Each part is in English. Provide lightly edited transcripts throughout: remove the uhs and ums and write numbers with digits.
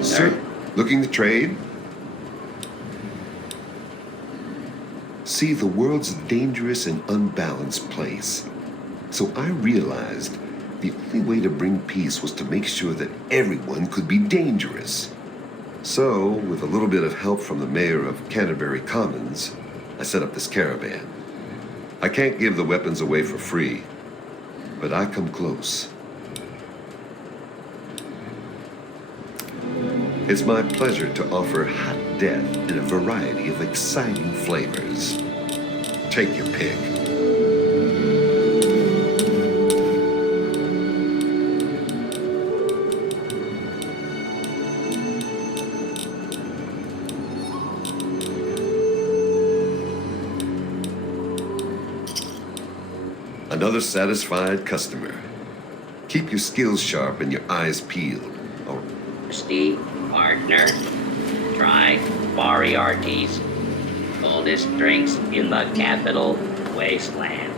Sir, looking to trade? See, the world's a dangerous and unbalanced place. So I realized the only way to bring peace was to make sure that everyone could be dangerous. So, with a little bit of help from the mayor of Canterbury Commons, I set up this caravan. I can't give the weapons away for free, but I come close. It's my pleasure to offer hot death in a variety of exciting flavors. Take your pick. Another satisfied customer. Keep your skills sharp and your eyes peeled. Or Steve, partner, try Moriarty's. Coldest drinks in the capital wasteland.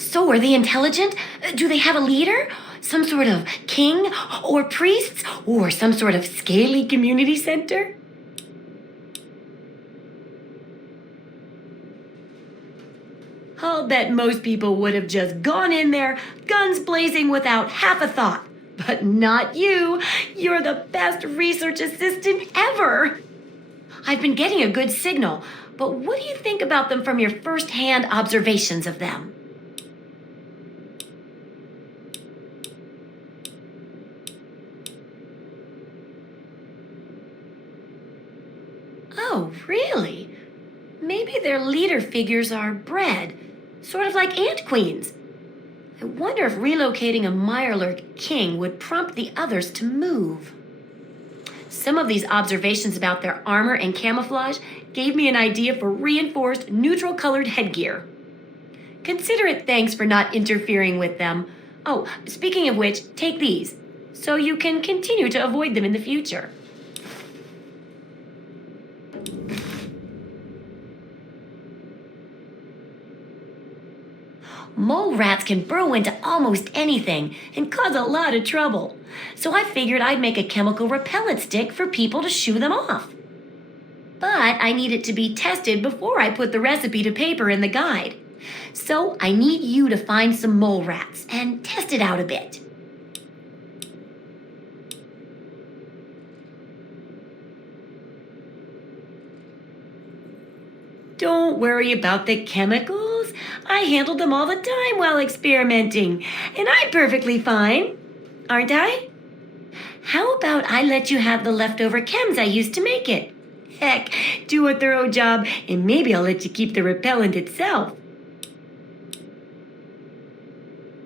So, are they intelligent? Do they have a leader? Some sort of king or priests or some sort of scaly community center? I'll bet most people would have just gone in there, guns blazing without half a thought. But not you. You're the best research assistant ever. I've been getting a good signal, but what do you think about them from your first-hand observations of them? Oh, really? Maybe their leader figures are bred, sort of like ant queens. I wonder if relocating a Mirelurk king would prompt the others to move. Some of these observations about their armor and camouflage gave me an idea for reinforced neutral colored headgear. Consider it thanks for not interfering with them. Oh, speaking of which, take these, so you can continue to avoid them in the future. Mole rats can burrow into almost anything and cause a lot of trouble. So I figured I'd make a chemical repellent stick for people to shoo them off. But I need it to be tested before I put the recipe to paper in the guide. So I need you to find some mole rats and test it out a bit. Don't worry about the chemicals. I handled them all the time while experimenting, and I'm perfectly fine, aren't I? How about I let you have the leftover chems I used to make it? Heck, do a thorough job, and maybe I'll let you keep the repellent itself.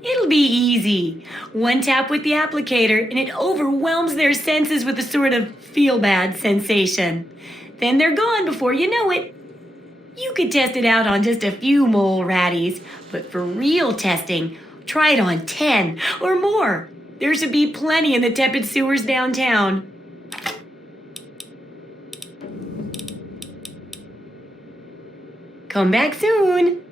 It'll be easy. One tap with the applicator, and it overwhelms their senses with a sort of feel-bad sensation. Then they're gone before you know it. You could test it out on just a few mole ratties, but for real testing, try it on 10 or more. There should be plenty in the tepid sewers downtown. Come back soon.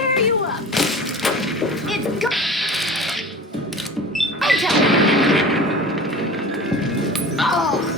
tear you up. It's go. Oh, tell me. Oh.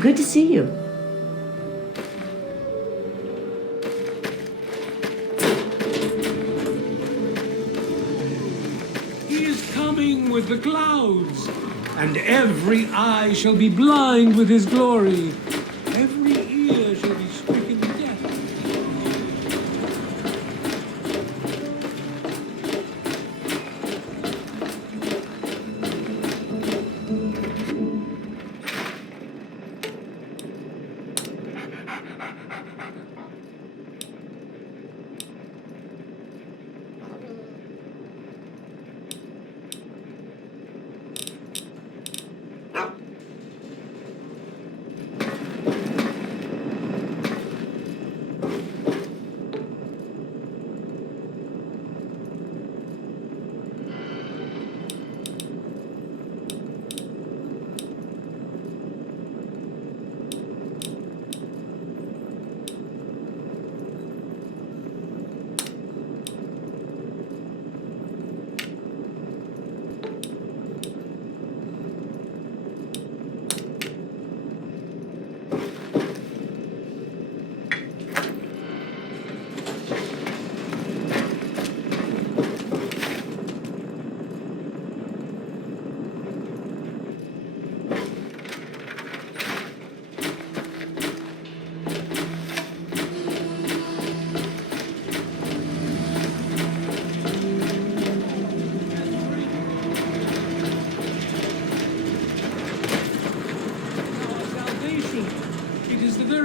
Good to see you. He is coming with the clouds, and every eye shall be blind with his glory. Every ear shall be stricken deaf.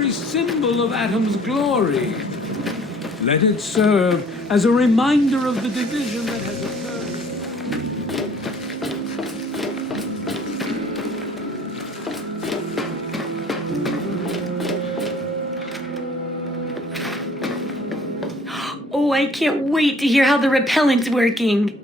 Symbol of Atom's glory. Let it serve as a reminder of the division that has occurred. Oh, I can't wait to hear how the repellent's working.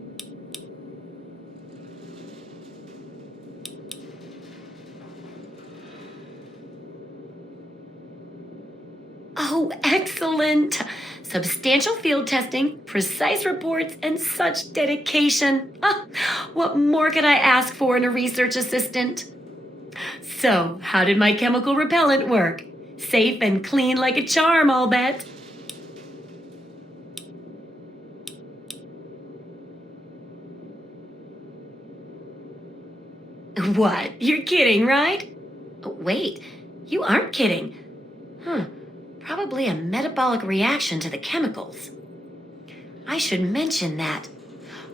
Oh, excellent! Substantial field testing, precise reports, and such dedication. Ah, what more could I ask for in a research assistant? So, how did my chemical repellent work? Safe and clean like a charm, I'll bet. What? You're kidding, right? Oh, wait, you aren't kidding. Probably a metabolic reaction to the chemicals. I should mention that.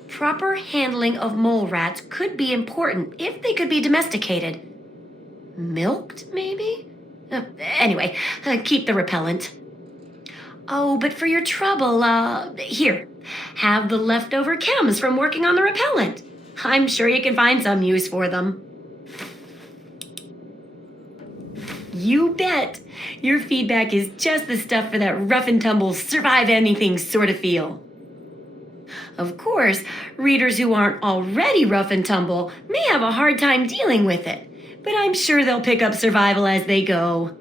Proper handling of mole rats could be important if they could be domesticated. Milked, maybe? Anyway, keep the repellent. Oh, but for your trouble, here, have the leftover chems from working on the repellent. I'm sure you can find some use for them. You bet. Your feedback is just the stuff for that rough and tumble, survive anything sort of feel. Of course, readers who aren't already rough and tumble may have a hard time dealing with it, but I'm sure they'll pick up survival as they go.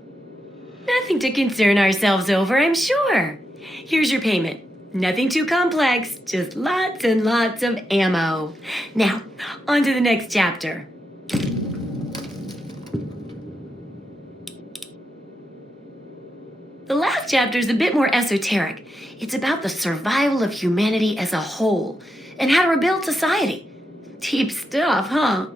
Nothing to concern ourselves over, I'm sure. Here's your payment. Nothing too complex, just lots and lots of ammo. Now, on to the next chapter. The last chapter is a bit more esoteric. It's about the survival of humanity as a whole and how to rebuild society. Deep stuff, huh?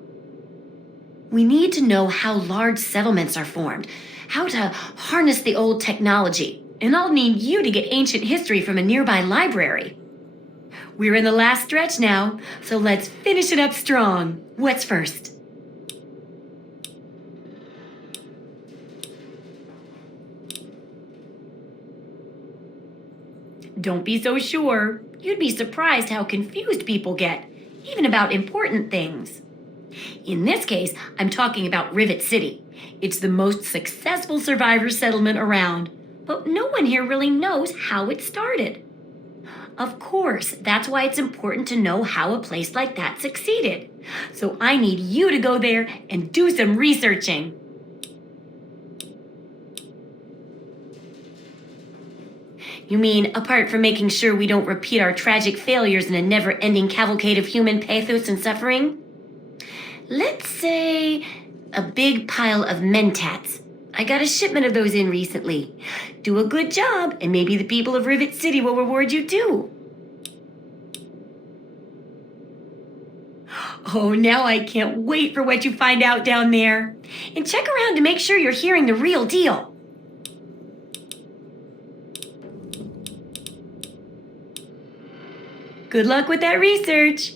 We need to know how large settlements are formed, how to harness the old technology, and I'll need you to get ancient history from a nearby library. We're in the last stretch now, so let's finish it up strong. What's first? Don't be so sure. You'd be surprised how confused people get, even about important things. In this case, I'm talking about Rivet City. It's the most successful survivor settlement around, but no one here really knows how it started. Of course, that's why it's important to know how a place like that succeeded. So I need you to go there and do some researching. You mean, apart from making sure we don't repeat our tragic failures in a never-ending cavalcade of human pathos and suffering? Let's say a big pile of mentats. I got a shipment of those in recently. Do a good job, and maybe the people of Rivet City will reward you too. Oh, now I can't wait for what you find out down there. And check around to make sure you're hearing the real deal. Good luck with that research.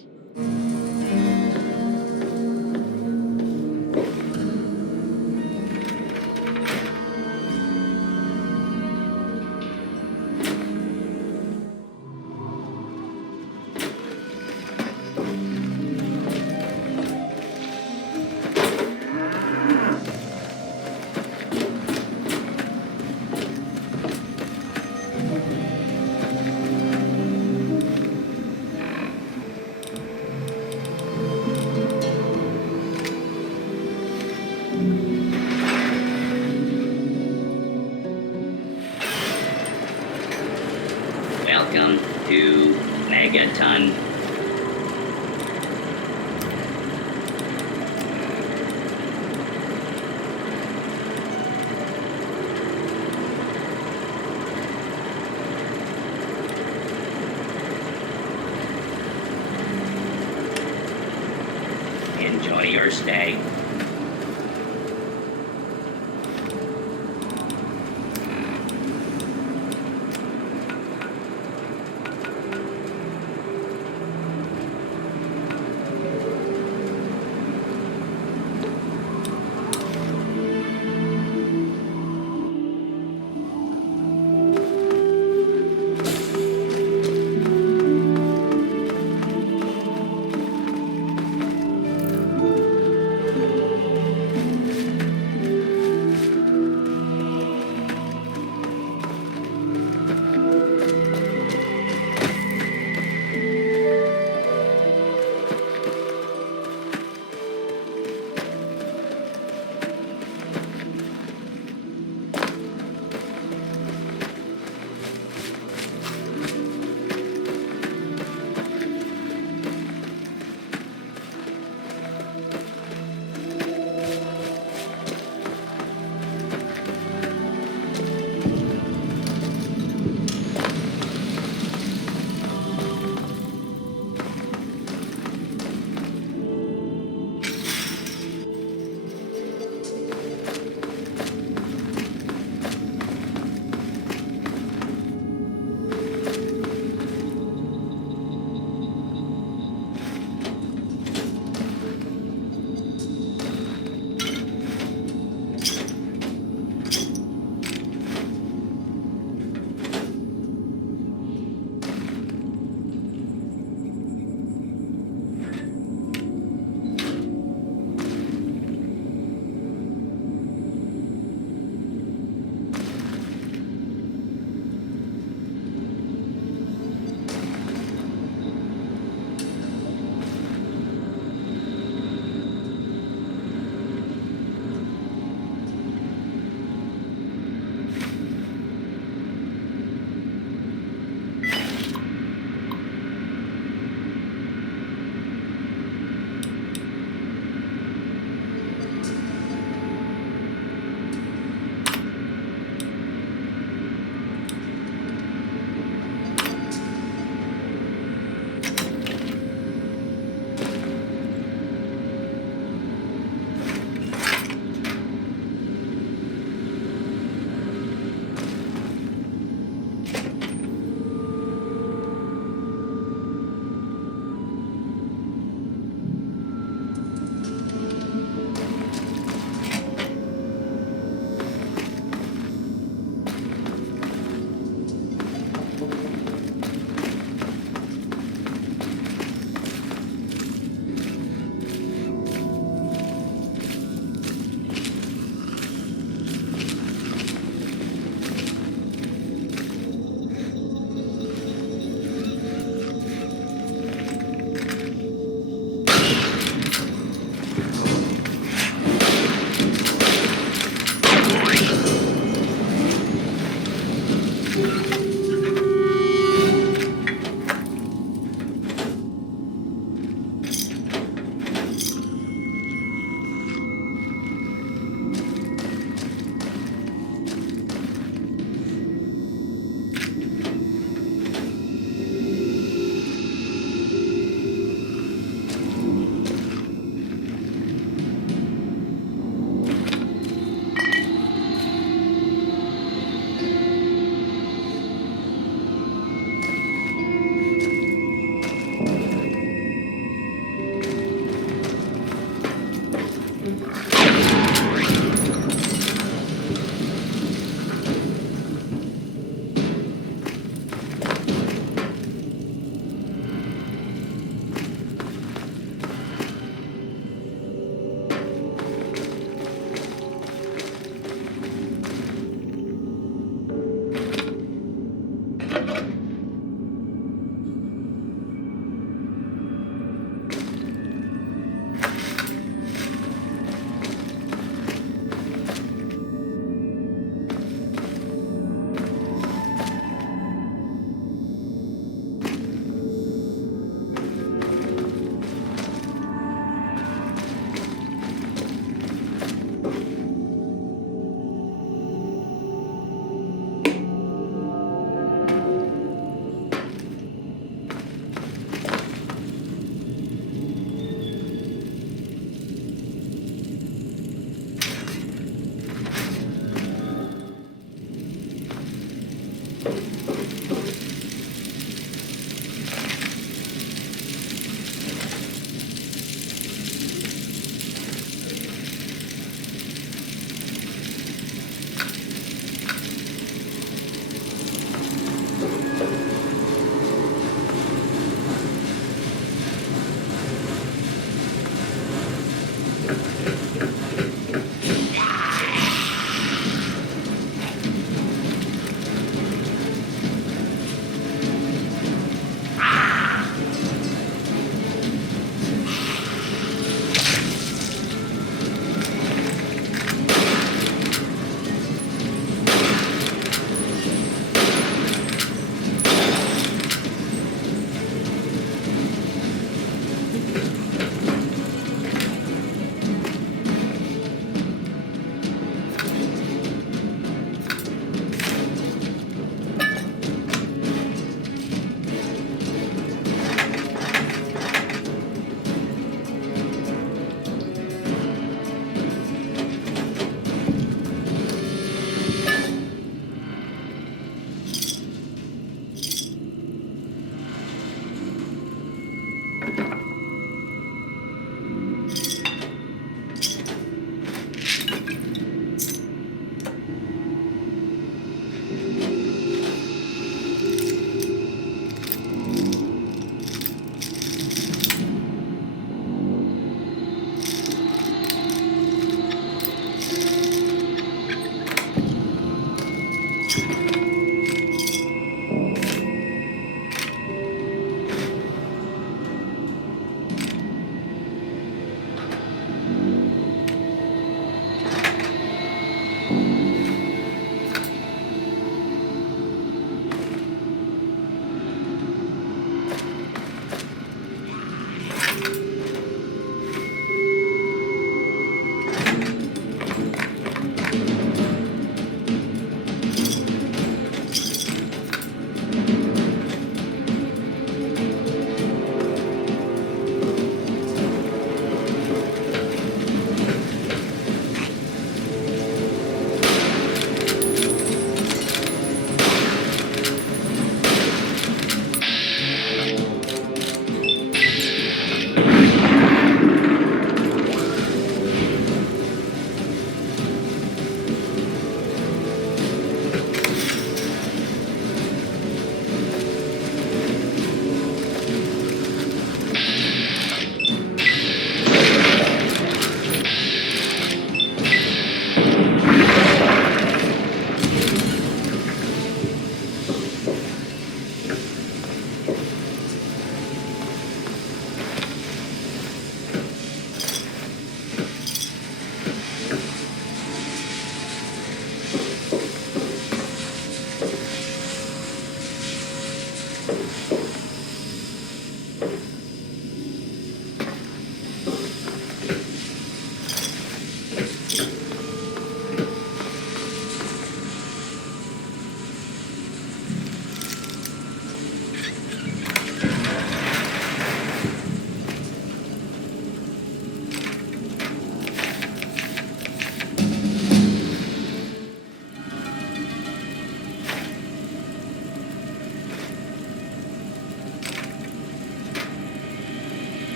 Welcome to Megaton. Enjoy your stay.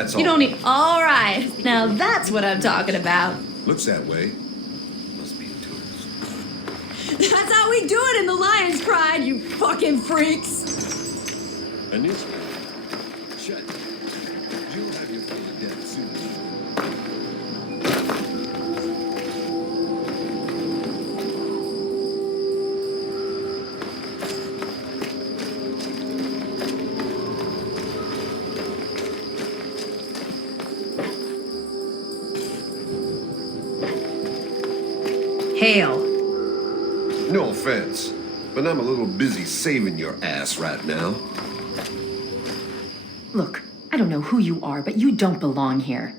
That's all. You don't need. All right. Now that's what I'm talking about. Looks that way. Must be a tourist. That's how we do it in the Lion's Pride, you fucking freaks. A newspaper. Shut. You'll have your full of death soon. Hail. No offense, but I'm a little busy saving your ass right now. Look, I don't know who you are, but you don't belong here.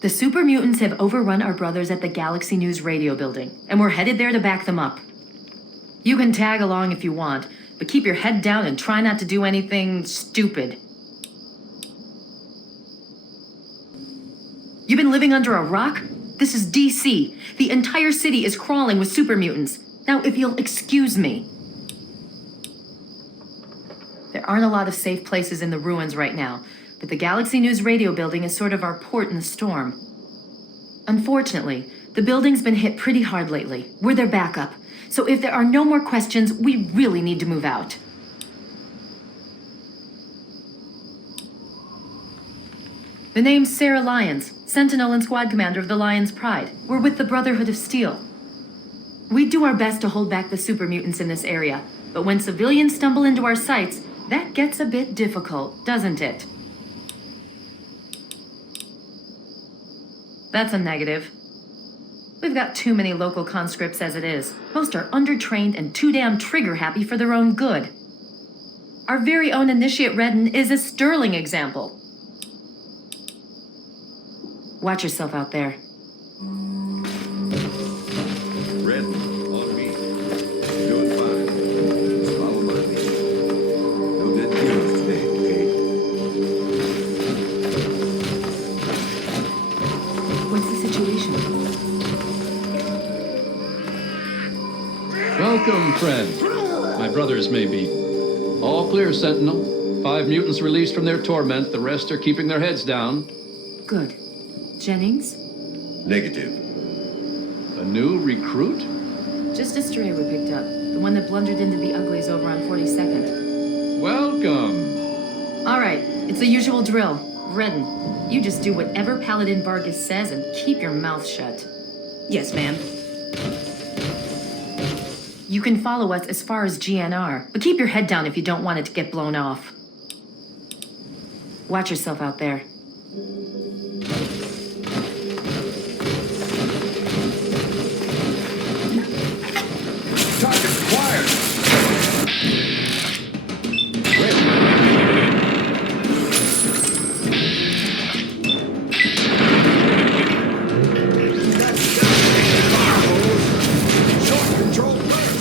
The super mutants have overrun our brothers at the Galaxy News radio building, and we're headed there to back them up. You can tag along if you want, but keep your head down and try not to do anything stupid. You've been living under a rock? This is DC. The entire city is crawling with super mutants. Now, if you'll excuse me. There aren't a lot of safe places in the ruins right now, but the Galaxy News radio building is sort of our port in the storm. Unfortunately, the building's been hit pretty hard lately. We're their backup. So if there are no more questions, we really need to move out. The name's Sarah Lyons, Sentinel and Squad Commander of the Lion's Pride. We're with the Brotherhood of Steel. We do our best to hold back the super mutants in this area, but when civilians stumble into our sights, that gets a bit difficult, doesn't it? That's a negative. We've got too many local conscripts as it is. Most are undertrained and too damn trigger-happy for their own good. Our very own Initiate Redden is a sterling example. Watch yourself out there. Red, on me. You're doing fine. Just follow my lead. No dead killers today, okay? What's the situation? Welcome, friend. My brothers may be. All clear, Sentinel. 5 mutants released from their torment. The rest are keeping their heads down. Good. Jennings? Negative. A new recruit? Just a stray we picked up. The one that blundered into the uglies over on 42nd. Welcome. All right, it's the usual drill. Redden, you just do whatever Paladin Vargas says and keep your mouth shut. Yes, ma'am. You can follow us as far as GNR, but keep your head down if you don't want it to get blown off. Watch yourself out there. Target acquired! Short control burst!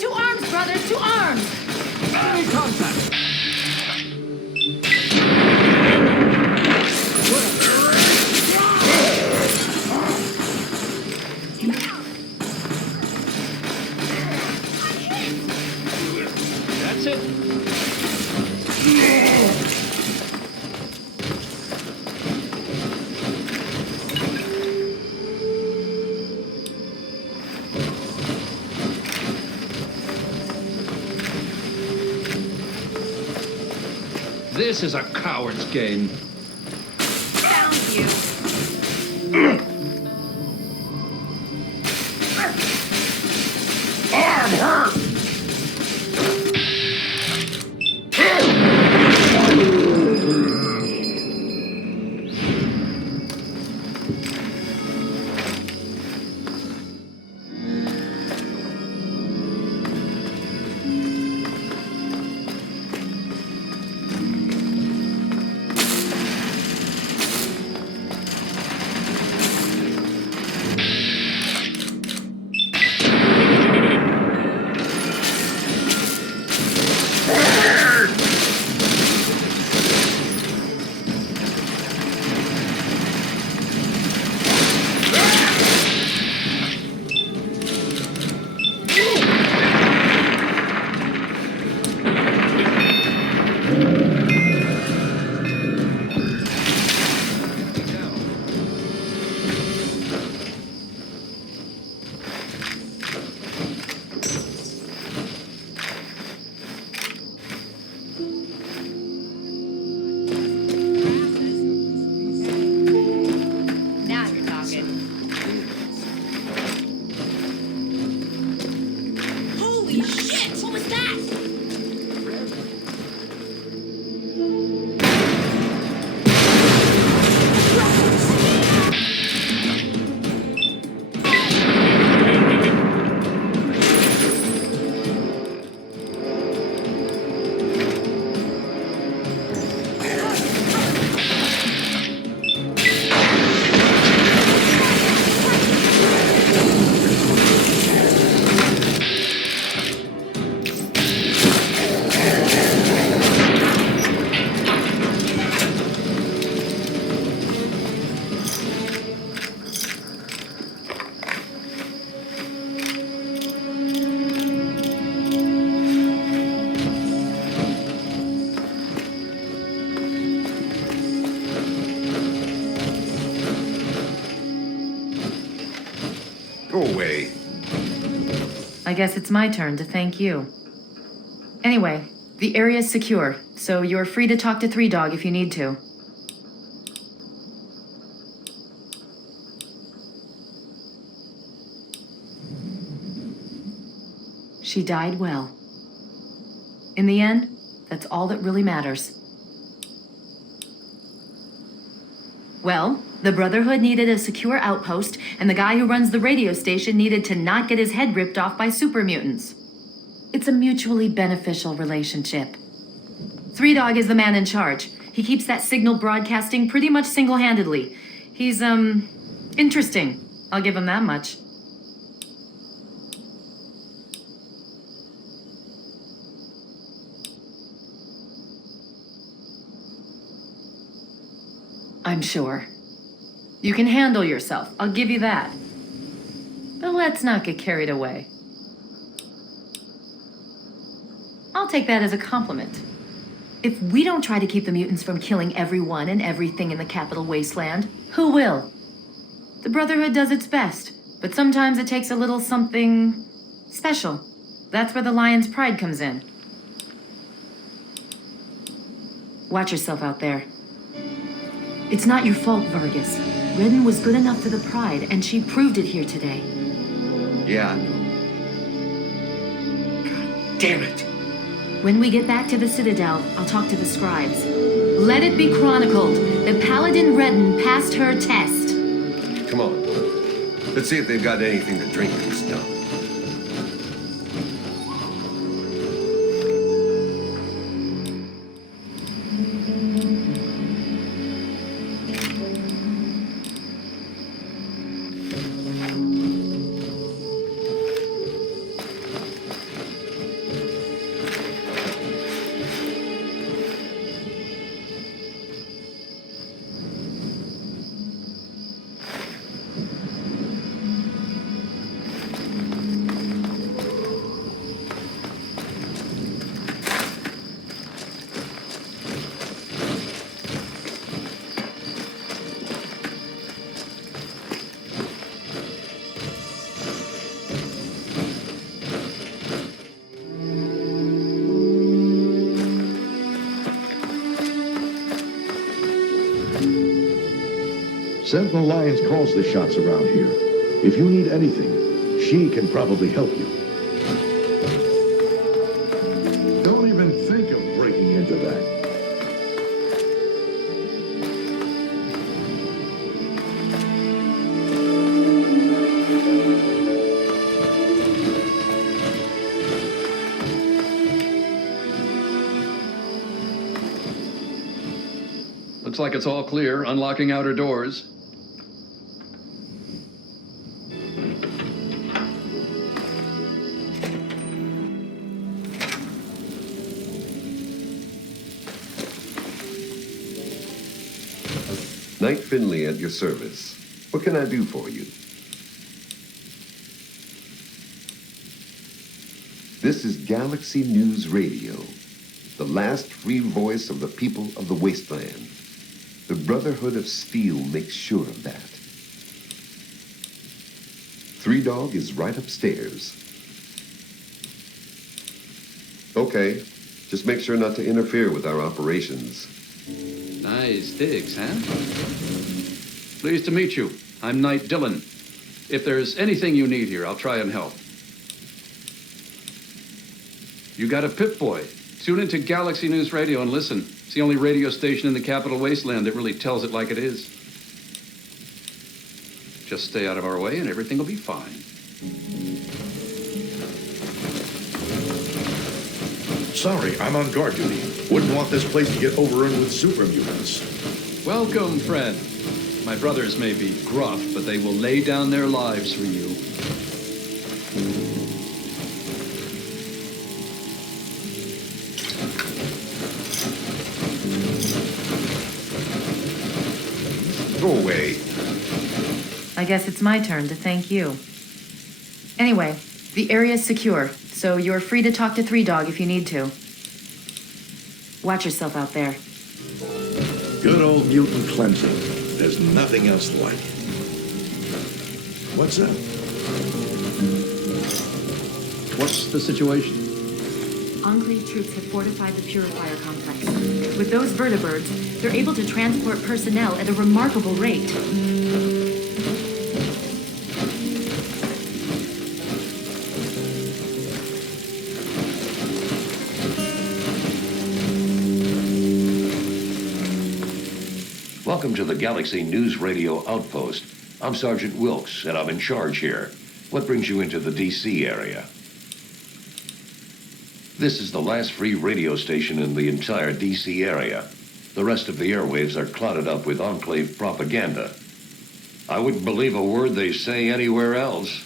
To arms, brothers, to arms! Enemy contact! That's it. This is a coward's game. Found you. Arm her! Holy shit! What was that? Go away. I guess it's my turn to thank you. Anyway, the area's secure, so you're free to talk to Three Dog if you need to. She died well. In the end, that's all that really matters. Well, the Brotherhood needed a secure outpost, and the guy who runs the radio station needed to not get his head ripped off by super mutants. It's a mutually beneficial relationship. Three Dog is the man in charge. He keeps that signal broadcasting pretty much single-handedly. He's, interesting. I'll give him that much. I'm sure. You can handle yourself, I'll give you that. But let's not get carried away. I'll take that as a compliment. If we don't try to keep the mutants from killing everyone and everything in the capital wasteland, who will? The Brotherhood does its best, but sometimes it takes a little something special. That's where the Lion's pride comes in. Watch yourself out there. It's not your fault, Vargas. Redden was good enough for the Pride, and she proved it here today. Yeah, I know. God damn it! When we get back to the Citadel, I'll talk to the scribes. Let it be chronicled that Paladin Redden passed her test. Come on. Let's see if they've got anything to drink in this dump. Sentinel Lyons calls the shots around here. If you need anything, she can probably help you. Don't even think of breaking into that. Looks like it's all clear, unlocking outer doors. Knight Finley at your service. What can I do for you? This is Galaxy News Radio, the last free voice of the people of the wasteland. The Brotherhood of Steel makes sure of that. Three Dog is right upstairs. Okay, just make sure not to interfere with our operations. Nice digs, huh? Pleased to meet you. I'm Knight Dillon. If there's anything you need here, I'll try and help. You got a Pip-Boy. Tune into Galaxy News Radio and listen. It's the only radio station in the Capital Wasteland that really tells it like it is. Just stay out of our way and everything will be fine. Sorry, I'm on guard duty. Wouldn't want this place to get overrun with super mutants. Welcome, friend. My brothers may be gruff, but they will lay down their lives for you. Go away. I guess it's my turn to thank you. Anyway, the area's secure, so you're free to talk to Three Dog if you need to. Watch yourself out there. Good old mutant cleansing. There's nothing else like it. What's up? What's the situation? Enclave troops have fortified the purifier complex. With those vertibirds, they're able to transport personnel at a remarkable rate. Welcome to the Galaxy News Radio Outpost. I'm Sergeant Wilkes, and I'm in charge here. What brings you into the D.C. area? This is the last free radio station in the entire D.C. area. The rest of the airwaves are clouded up with Enclave propaganda. I wouldn't believe a word they say anywhere else.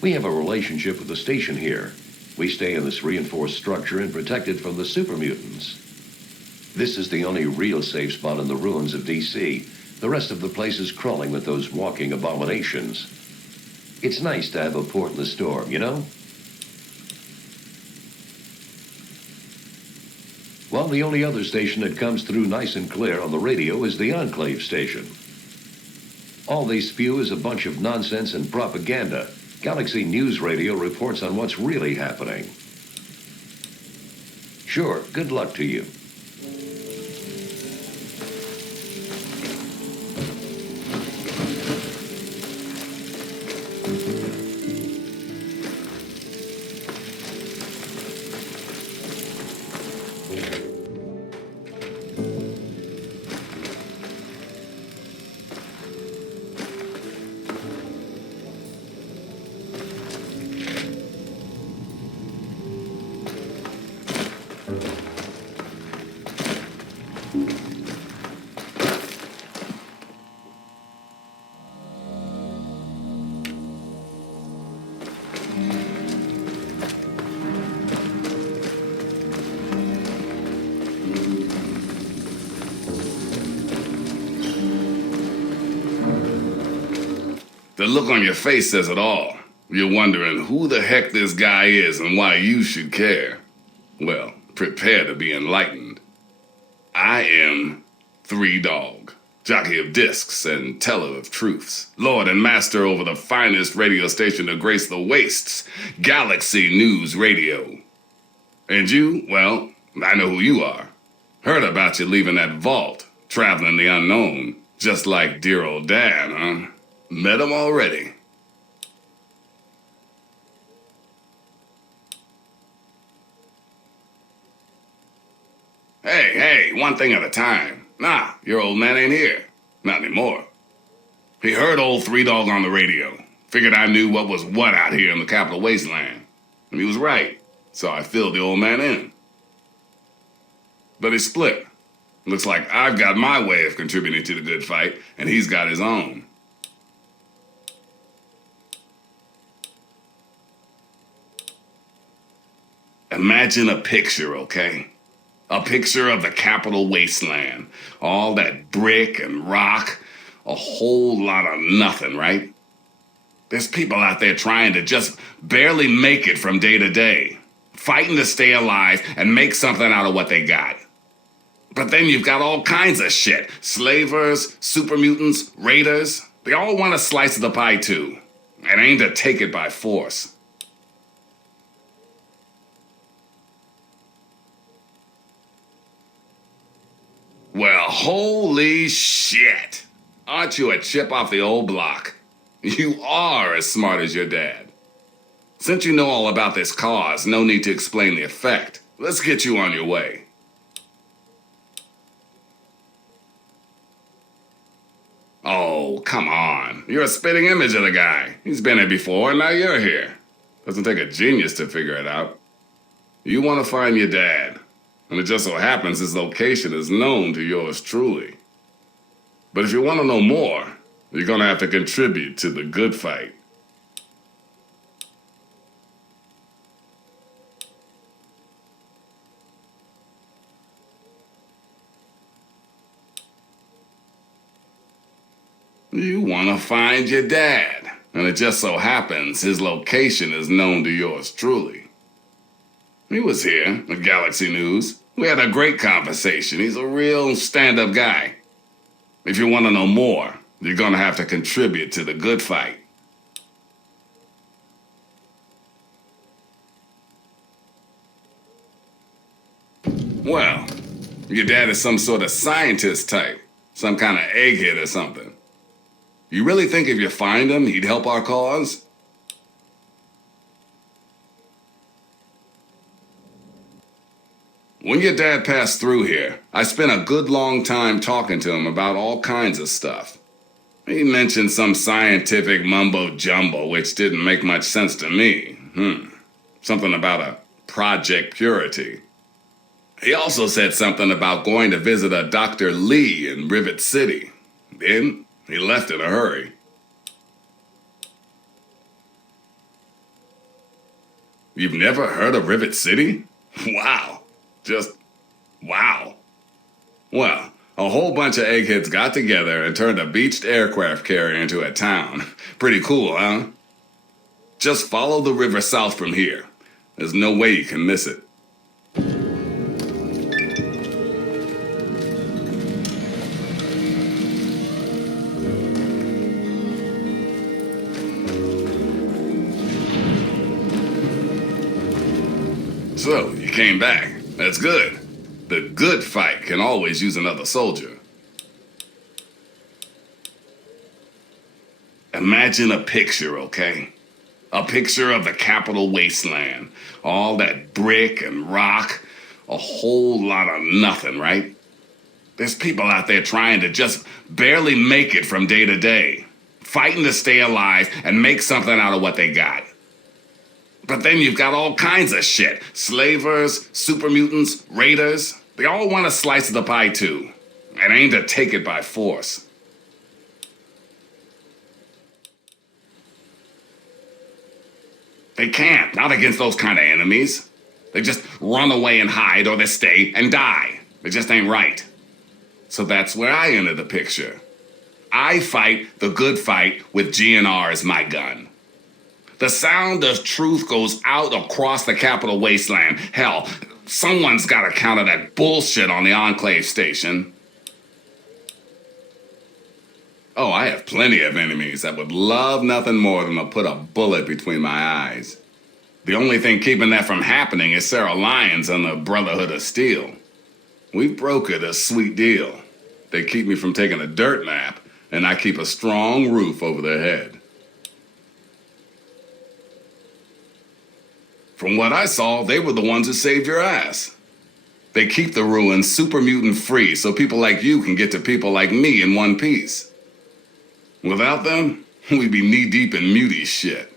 We have a relationship with the station here. We stay in this reinforced structure and protected from the super mutants. This is the only real safe spot in the ruins of D.C. The rest of the place is crawling with those walking abominations. It's nice to have a port in the storm, you know? Well, the only other station that comes through nice and clear on the radio is the Enclave station. All they spew is a bunch of nonsense and propaganda. Galaxy News Radio reports on what's really happening. Sure, good luck to you. The look on your face says it all. You're wondering who the heck this guy is and why you should care. Well, prepare to be enlightened. I am Three Dog, jockey of discs and teller of truths, lord and master over the finest radio station to grace the wastes, Galaxy News Radio. And you, well, I know who you are. Heard about you leaving that vault, traveling the unknown, just like dear old Dad, huh? Met him already. Hey, one thing at a time. Nah, your old man ain't here. Not anymore. He heard old Three Dog on the radio. Figured I knew what was what out here in the Capital Wasteland. And he was right, so I filled the old man in. But he split. Looks like I've got my way of contributing to the good fight, and he's got his own. Imagine a picture, okay? A picture of the Capital Wasteland. All that brick and rock. A whole lot of nothing, right? There's people out there trying to just barely make it from day to day. Fighting to stay alive and make something out of what they got. But then you've got all kinds of shit. Slavers, super mutants, raiders. They all want a slice of the pie too. And aim to take it by force. Well, holy shit. Aren't you a chip off the old block? You are as smart as your dad. Since you know all about this cause, no need to explain the effect. Let's get you on your way. Oh, come on. You're a spitting image of the guy. He's been here before, and now you're here. Doesn't take a genius to figure it out. You want to find your dad, and it just so happens his location is known to yours truly. But if you want to know more, you're going to have to contribute to the good fight. You want to find your dad, and it just so happens his location is known to yours truly. He was here at Galaxy News. We had a great conversation. He's a real stand-up guy. If you want to know more, you're going to have to contribute to the good fight. Well, your dad is some sort of scientist type, some kind of egghead or something. You really think if you find him, he'd help our cause? When your dad passed through here, I spent a good long time talking to him about all kinds of stuff. He mentioned some scientific mumbo-jumbo which didn't make much sense to me. Something about a Project Purity. He also said something about going to visit a Dr. Lee in Rivet City. Then he left in a hurry. You've never heard of Rivet City? Wow. Just wow. Well, a whole bunch of eggheads got together and turned a beached aircraft carrier into a town. Pretty cool, huh? Just follow the river south from here. There's no way you can miss it. So, you came back. That's good. The good fight can always use another soldier. Imagine a picture, okay? A picture of the capital wasteland. All that brick and rock. A whole lot of nothing, right? There's people out there trying to just barely make it from day to day. Fighting to stay alive and make something out of what they got. But then you've got all kinds of shit. Slavers, super mutants, raiders. They all want a slice of the pie too. And aim to take it by force. They can't. Not against those kind of enemies. They just run away and hide, or they stay and die. It just ain't right. So that's where I enter the picture. I fight the good fight with GNR as my gun. The sound of truth goes out across the capital wasteland. Hell, someone's got to counter that bullshit on the Enclave station. Oh, I have plenty of enemies that would love nothing more than to put a bullet between my eyes. The only thing keeping that from happening is Sarah Lyons and the Brotherhood of Steel. We've brokered a sweet deal. They keep me from taking a dirt nap, and I keep a strong roof over their head. From what I saw, they were the ones who saved your ass. They keep the ruins super mutant free so people like you can get to people like me in one piece. Without them, we'd be knee-deep in mutie shit.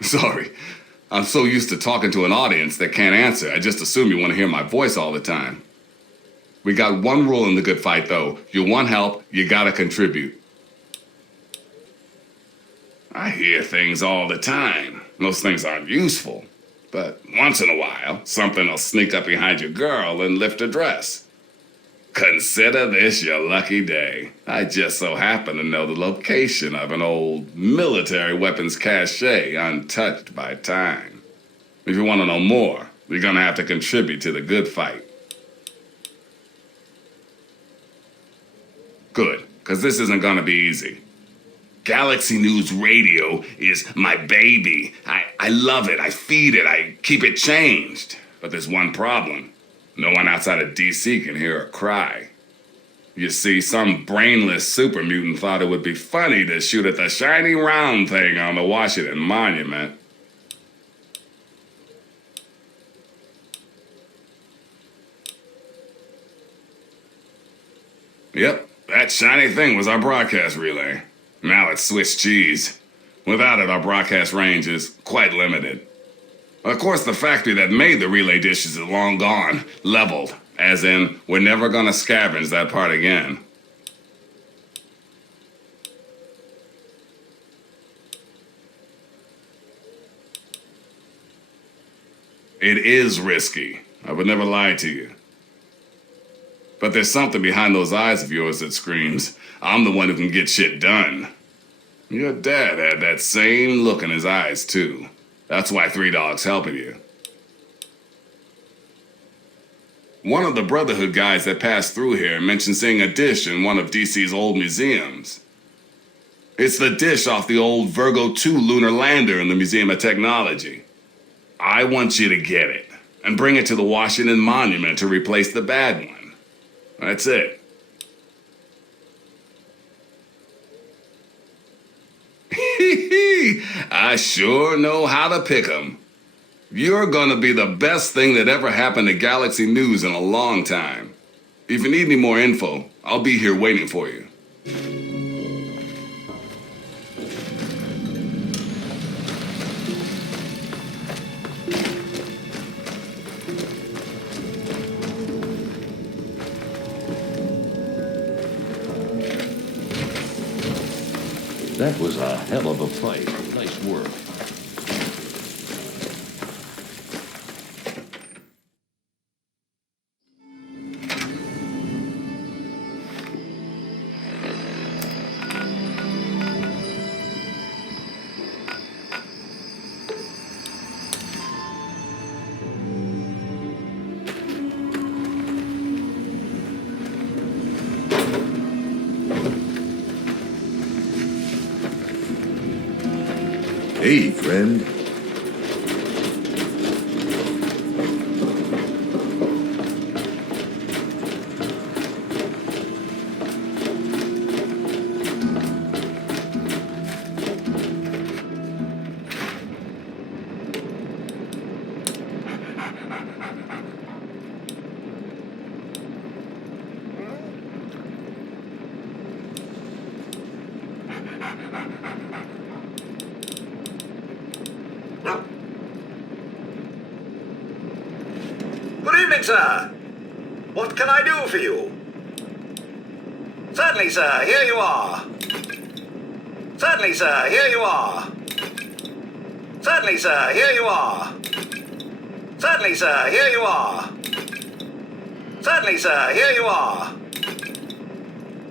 Sorry, I'm so used to talking to an audience that can't answer. I just assume you want to hear my voice all the time. We got one rule in the good fight, though. You want help, you gotta contribute. I hear things all the time. Those things aren't useful. But once in a while, something will sneak up behind your girl and lift her dress. Consider this your lucky day. I just so happen to know the location of an old military weapons cache untouched by time. If you want to know more, you're gonna have to contribute to the good fight. Good, because this isn't gonna be easy. Galaxy News Radio is my baby. I love it, I feed it, I keep it changed. But there's one problem. No one outside of DC can hear her cry. You see, some brainless super mutant thought it would be funny to shoot at the shiny round thing on the Washington Monument. Yep, that shiny thing was our broadcast relay. Now it's Swiss cheese. Without it, our broadcast range is quite limited. Of course, the factory that made the relay dishes is long gone, leveled, as in, we're never gonna scavenge that part again. It is risky. I would never lie to you. But there's something behind those eyes of yours that screams, I'm the one who can get shit done. Your dad had that same look in his eyes, too. That's why Three Dog's helping you. One of the Brotherhood guys that passed through here mentioned seeing a dish in one of DC's old museums. It's the dish off the old Virgo 2 lunar lander in the Museum of Technology. I want you to get it and bring it to the Washington Monument to replace the bad one. That's it. I sure know how to pick 'em. You're gonna be the best thing that ever happened to Galaxy News in a long time. If you need any more info, I'll be here waiting for you. That was a hell of a fight. Nice work. Hey, friend. Good evening, sir. What can I do for you? Certainly, sir. Here you are. Certainly, sir. Here you are. Certainly, sir. Here you are. Certainly, sir. Here you are. Certainly, sir. Here you are.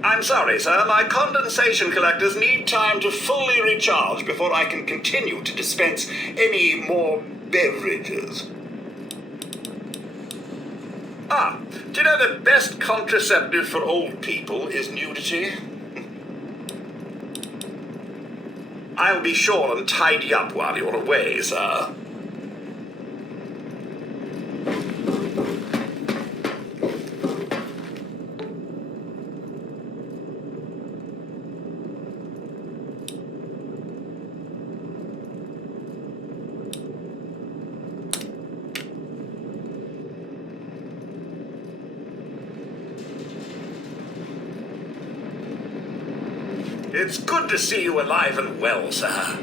I'm sorry, sir. My condensation collectors need time to fully recharge before I can continue to dispense any more beverages. Do you know the best contraceptive for old people is nudity? I'll be sure and tidy up while you're away, sir. It's good to see you alive and well, sir.